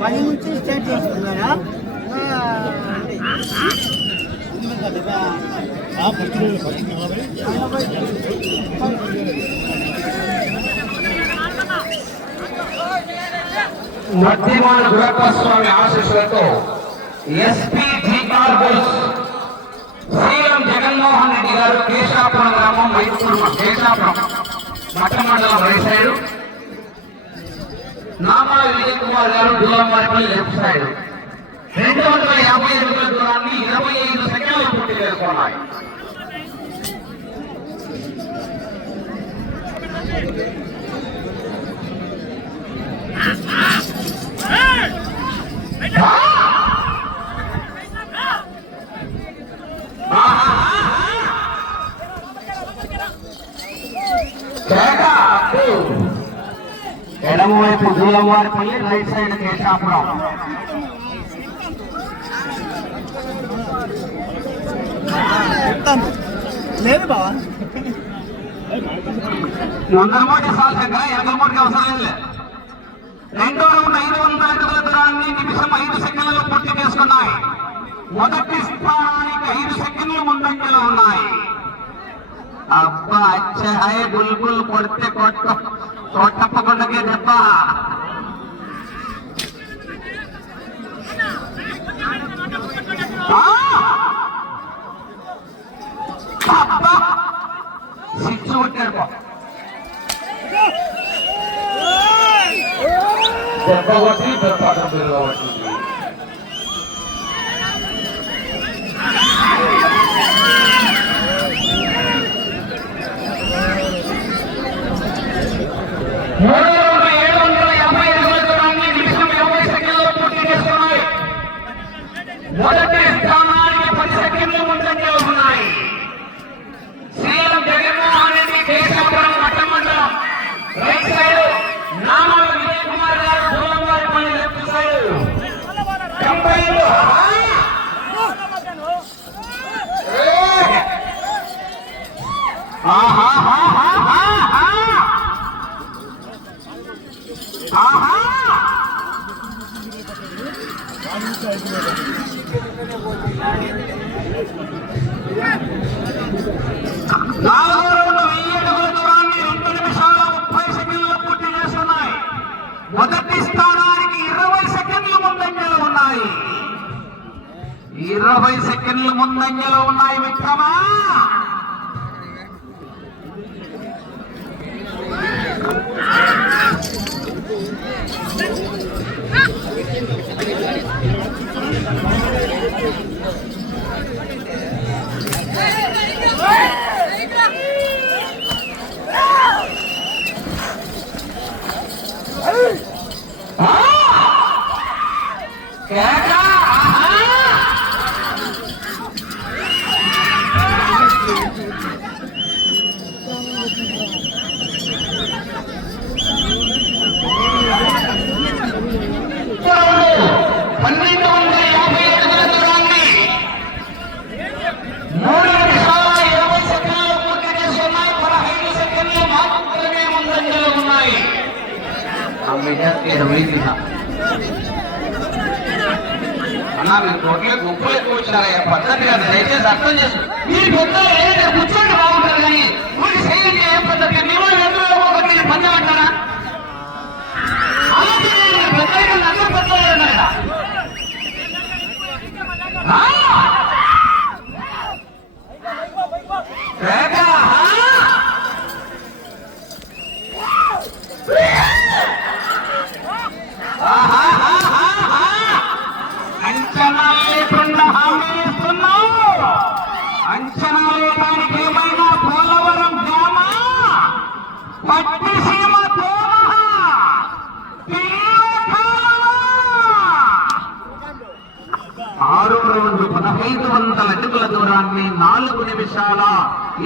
మళ్ళీ నుంచి స్టార్ట్ చేసుకున్నారా మధ్యమాన గురప్ప స్వామి ఆశీస్సులతో SP GR Bose CM Jaganmohan Reddy గారు కేశాపురం గ్రామం మైపూర్ కేశాపురం మఠ మండలం రైట్ సైడ్ నామాల విజయ్ కుమార్ గారు దూరంవారిపల్లి లెఫ్ట్ సైడ్. రెండు వందల యాభై అడుగుల దూరాన్ని ఇరవై ఐదు సెకండ్ల పూర్తి చేసుకున్నాయి. ఎడమవైపు దూలంవారిపల్లి రైట్ సైడ్ కేశాపురం. లేదు బావా. వందలమోటి సాల్ దగ్గర ఎనకలమోటికి అవసరం లేదు. రెండో రౌండ్ ఐదు వందల అడుగుల దూరాన్ని నిమిషం ఐదు సెకండ్లలో పూర్తి చేసుకున్నాయి. మొదటి స్థానానికి ఐదు సెకండ్లు ముందంజలో ఉన్నాయి. అబ్బా అచ్చాయ్ బుల్బుల్ కొడితే కొట్ట కొట్టప్పకొండకే దెబ్బ ఆ! అబ్బా సిక్స్ కొట్టాడు పా. దెబ్బ కొట్టి దెబ్బ ಮೂರು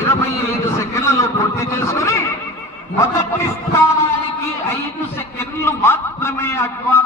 ఇరవై ఐదు సెకండ్లలో పూర్తి చేసుకుని మొదటి స్థానానికి ఐదు సెకండ్లు మాత్రమే అడ్వాన్స్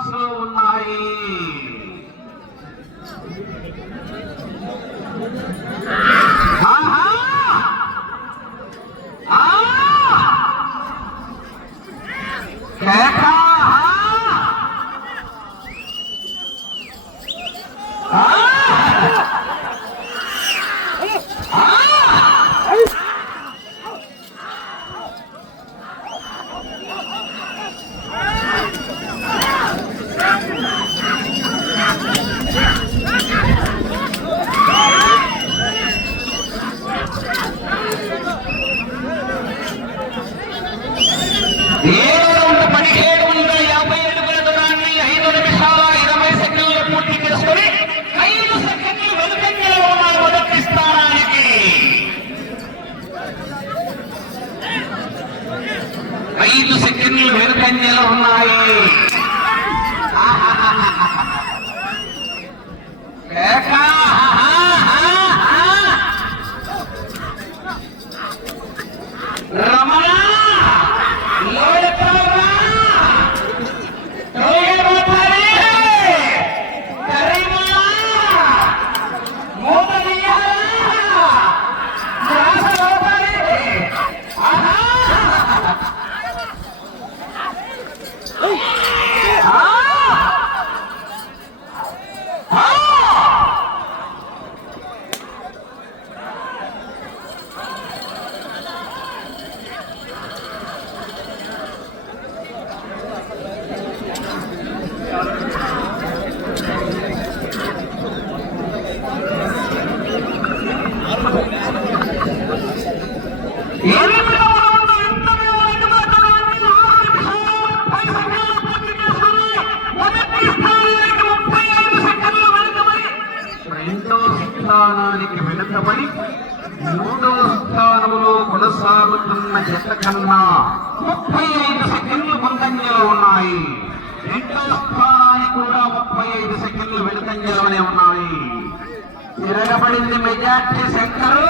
নাই। ఉన్న జట్ల కన్నా ముప్పై ఐదు సెకండ్లు ముందంజలో ఉన్నాయి రెండో స్థానానికి కూడా ముప్పై ఐదు సెకండ్లు వెనుకంజలోనే ఉన్నాయి తిరగబడింది మెజార్టీ శంకరు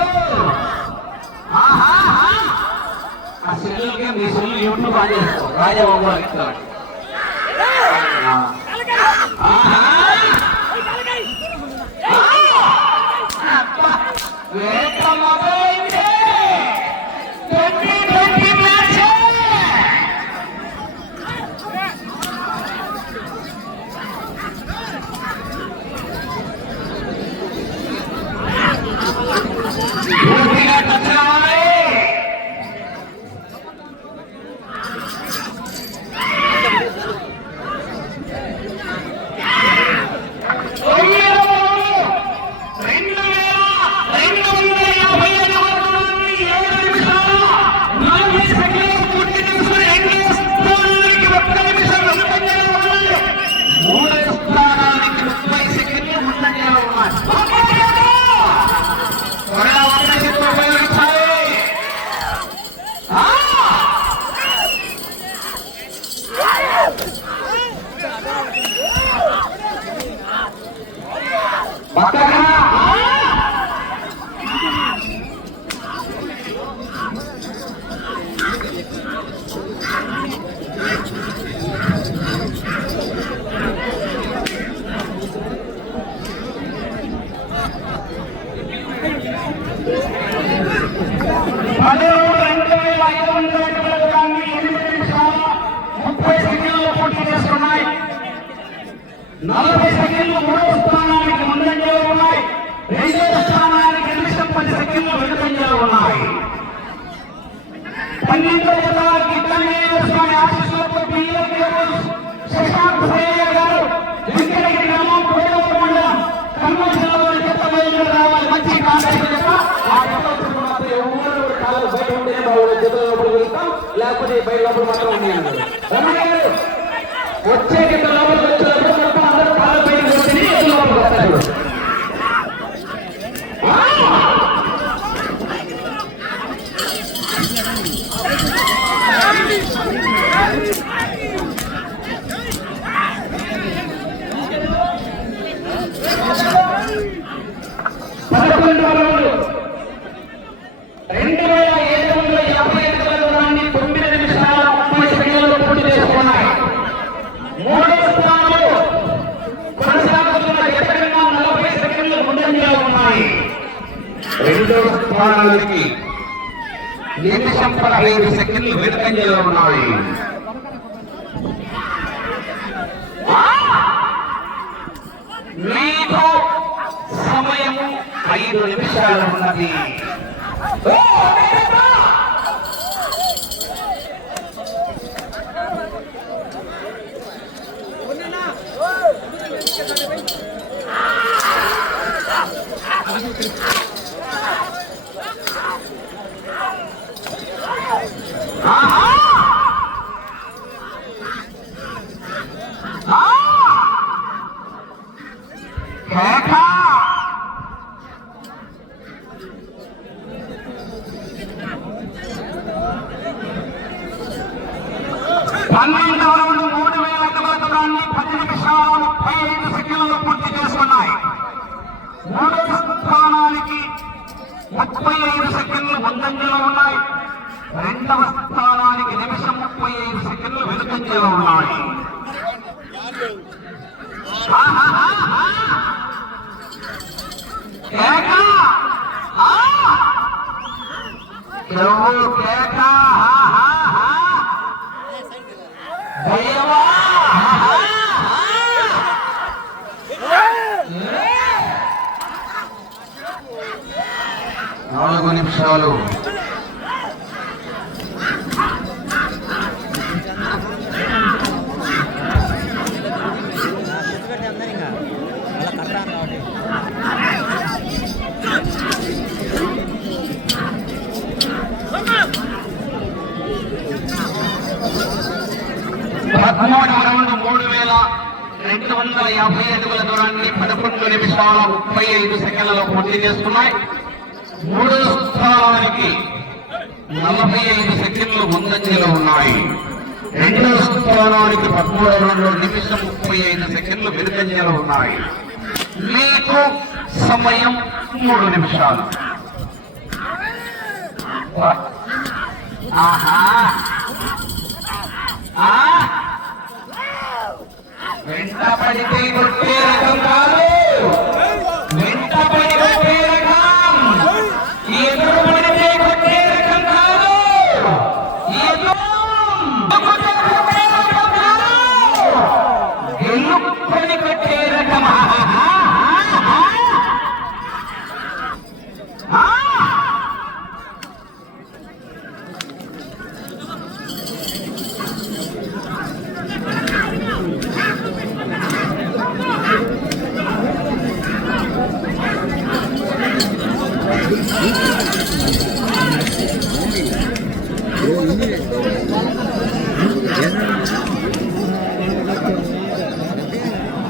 ఆ సెల్లుకి మీ సెల్లు యూట్యూబ్ రాజబాబు atrás. లేకపోతే బయట లోపల మాత్రం ఉన్నాయి అన్నారు వచ్చే లోపలికి వచ్చేటప్పుడు అందరూ కాళ్ళ బయట లోపలికి వస్తారు. రెండవ స్థానానికి నిమిషం పదహైదు సెకండ్లు వెనుకంజలో ఉన్నాయి. మీకు సమయం ఐదు నిమిషాలు ఉన్నది. మూడవ స్థానానికి ముప్పై ఐదు సెకండ్లు ముందంజలో ఉన్నాయి రెండవ స్థానానికి నిమిషం ముప్పై ఐదు సెకండ్లు వెనుకంజలో ఉన్నాయి కేక! ఎవరు కేక? నాలుగు నిమిషాలు. పెడితే రౌండ్ మూడు వేల రెండు వందల యాభై అడుగుల దూరాన్ని పదకొండు నిమిషాల ముప్పై ఐదు సెకండ్లలో పూర్తి చేస్తున్నాయి మూడవ స్థానానికి నలభై ఐదు సెకండ్లు ముందంజలో ఉన్నాయి. రెండవ స్థానానికి పదమూడు రెండు నిమిషం ముప్పై ఐదు సెకండ్లు వెనుకంజలో ఉన్నాయి. మీకు సమయం మూడు నిమిషాలు. ఆహా. వెంట పడితే కొట్టే రకం కాదు వెంట పడి కొట్టే రకం ఎదురు పడితే కొట్టే రకం కాదు ఎదురు కొట్టే రకం కాదు గెలుపుని కొట్టే రకం ఆహాహా. ఆ!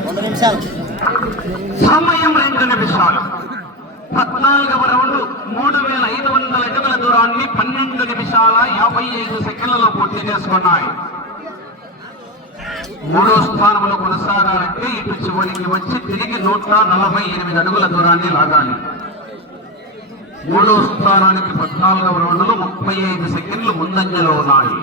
వంద నిమిషాలు సమయం రెండు నిమిషాలు పద్నాలుగవ రౌండ్ మూడు వేల ఐదు వందల అడుగుల దూరాన్ని పన్నెండు నిమిషాల యాభై ఐదు సెకండ్లలో పూర్తి చేసుకున్నాయి మూడో స్థానంలో కొనసాగాలంటే ఇటు చివరికి వచ్చి తిరిగి నూట నలభై ఎనిమిది అడుగుల దూరాన్ని లాగాలి. మూడో స్థానానికి పద్నాలుగవ రౌండ్లో ముప్పై ఐదు సెకండ్లు ముందంజలో ఉన్నాయి.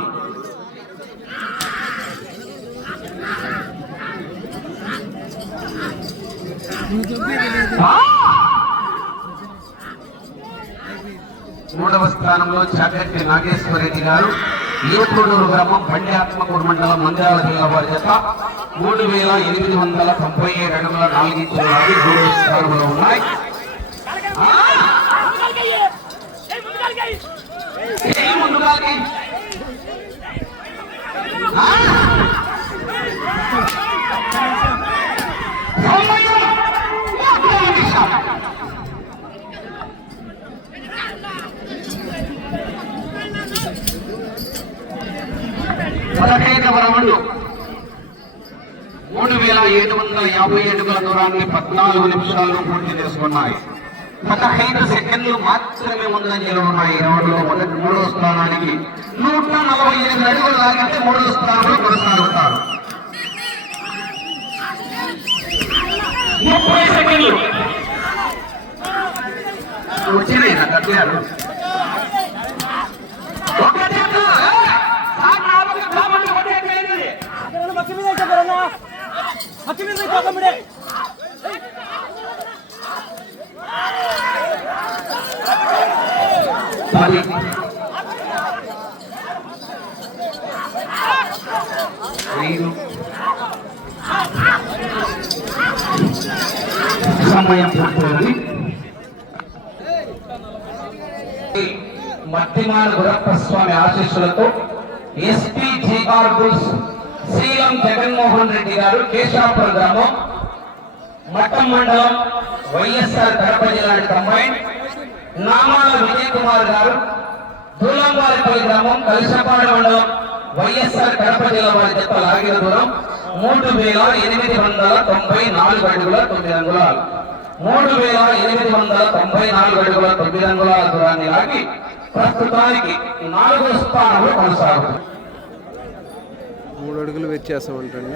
మూడవ స్థానంలో చాకట్టి నాగేశ్వరరెడ్డి గారు. ఏకోడూరు గ్రామం బండి ఆత్మకూరు మండలం మందిరాల జిల్లా వారి జత మూడు వేల ఎనిమిది వందల తొంభై ఏడు అడుగుల నాలుగించుల లాగి మూడవ స్థానంలో ఉన్నాయి ఆ! పదహైదవ వరముడు మూడు వేల ఏడు వందల యాభై అడుగుల దూరాన్ని పద్నాలుగు నిమిషాలు పూర్తి చేసుకున్నాయి. పదహైదు సెకండ్లు మాత్రమే ఉందని ఉన్నాయి ఈ రౌండ్లో మొదటి మూడో స్థానానికి నూట నలభై ఎనిమిది అడుగులు లాగితే మూడో స్థానంలో కొనసాగుతారు. ముప్పై సెకండ్లు. వచ్చినాయి నాకు అట్లే మీద చెప్పారన్నా మచ్చి మీద పోకముడే పది ఐదు సమయం పూర్తయింది మట్టిమాల గురప్ప స్వామి ఆశీస్సులతో SP GR bulls శ్రీలం Jaganmohan Reddy గారు కేశాపురం గ్రామం మట్టం మండలం వైఎస్ఆర్ కడప జిల్లా కంబైన్ నామాల విజయ్ కుమార్ గారు దూలంవారిపల్లి గ్రామం కలిసపాడు మండలం వైఎస్ఆర్ కడప జిల్లా వారి జత లాగిన దూరం. మూడు వేల ఎనిమిది వందల తొంభై నాలుగు అడుగుల తొమ్మిది అంగుళాలు. మూడు వేల ఎనిమిది వందల తొంభై నాలుగు అడుగుల తొమ్మిది అంగుళాల దూరాన్ని లాగి ప్రస్తుతానికి నాలుగో స్థానంలో కొనసాగుతుంది. మూడు అడుగులు వ్యత్యాసం ఉంటుంది